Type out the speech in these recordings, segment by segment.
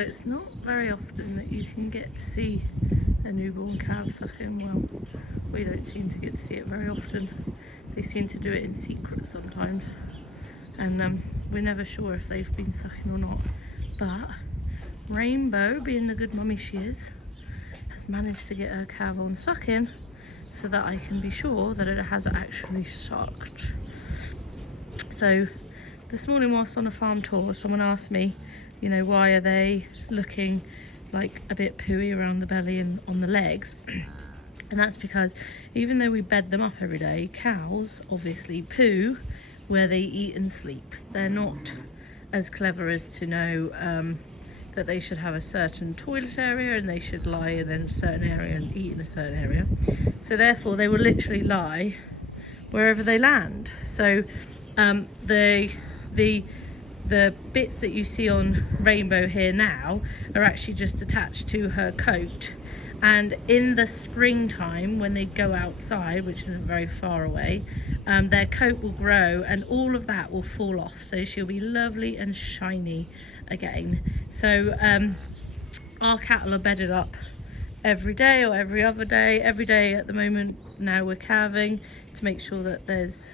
it's not very often that you can get to see a newborn calf sucking. Well, we don't seem to get to see it very often. They seem to do it in secret sometimes, and we're never sure if they've been sucking or not. But Rainbow, being the good mummy she is, has managed to get her calf on sucking so that I can be sure that it has actually sucked. So this morning, whilst on a farm tour, someone asked me, you know, why are they looking like a bit pooey around the belly and on the legs? And that's because even though we bed them up every day, cows obviously poo where they eat and sleep. They're not as clever as to know that they should have a certain toilet area and they should lie in a certain area and eat in a certain area. So therefore they will literally lie wherever they land. So the bits that you see on Rainbow here now are actually just attached to her coat. And in the springtime, when they go outside, which isn't very far away, their coat will grow and all of that will fall off. So she'll be lovely and shiny again. So our cattle are bedded up every day or every other day. Every day at the moment now we're calving to make sure that there's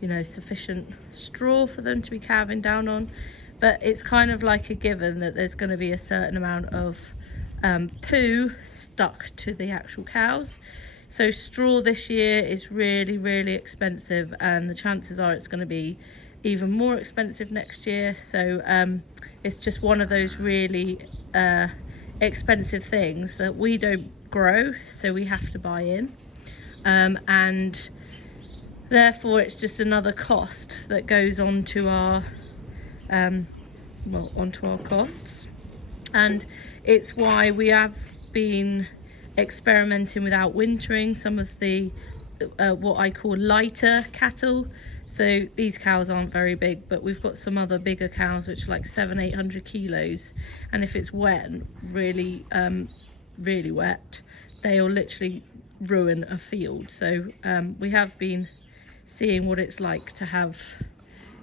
you know, sufficient straw for them to be calving down on. But it's kind of like a given that there's going to be a certain amount of poo stuck to the actual cows. So straw this year is really, really expensive, and the chances are it's going to be even more expensive next year. So it's just one of those really expensive things that we don't grow, so we have to buy in, and therefore it's just another cost that goes onto our onto our costs. And it's why we have been experimenting with outwintering some of the what I call lighter cattle. So these cows aren't very big, but we've got some other bigger cows which are like 700-800 kilos, and if it's wet, really really wet, they'll literally ruin a field. So we have been seeing what it's like to have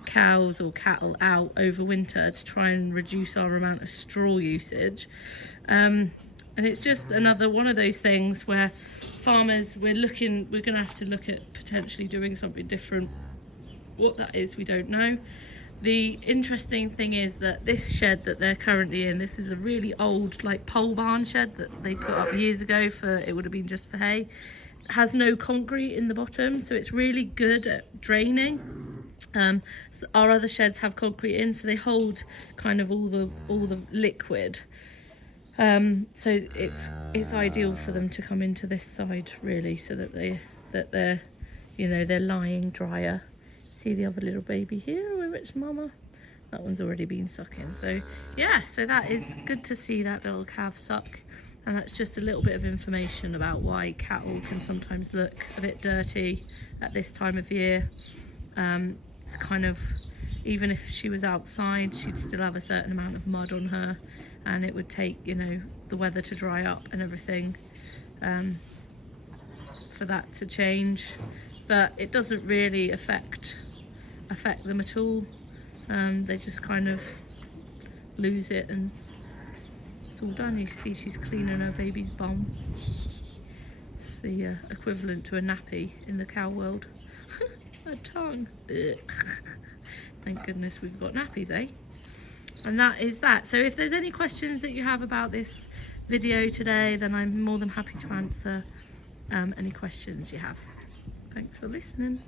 cows or cattle out over winter to try and reduce our amount of straw usage, and it's just another one of those things where farmers, we're going to have to look at potentially doing something different. What that is, we don't know. The interesting thing is that this shed that they're currently in, this is a really old like pole barn shed that they put up years ago for, it would have been just for hay, has no concrete in the bottom, so it's really good at draining. So our other sheds have concrete in, so they hold kind of all the liquid. So it's ideal for them to come into this side really, so that they're you know, they're lying drier. See the other little baby here with its mama? That one's already been sucking. So yeah, so that is good to see that little calf suck. And that's just a little bit of information about why cattle can sometimes look a bit dirty at this time of year. It's kind of, even if she was outside, she'd still have a certain amount of mud on her, and it would take, you know, the weather to dry up and everything for that to change. But it doesn't really affect them at all. They just kind of lose it and all done. You can see she's cleaning her baby's bum. It's the equivalent to a nappy in the cow world. Her tongue. Thank goodness we've got nappies, eh? And that is that. So if there's any questions that you have about this video today, then I'm more than happy to answer any questions you have. Thanks for listening.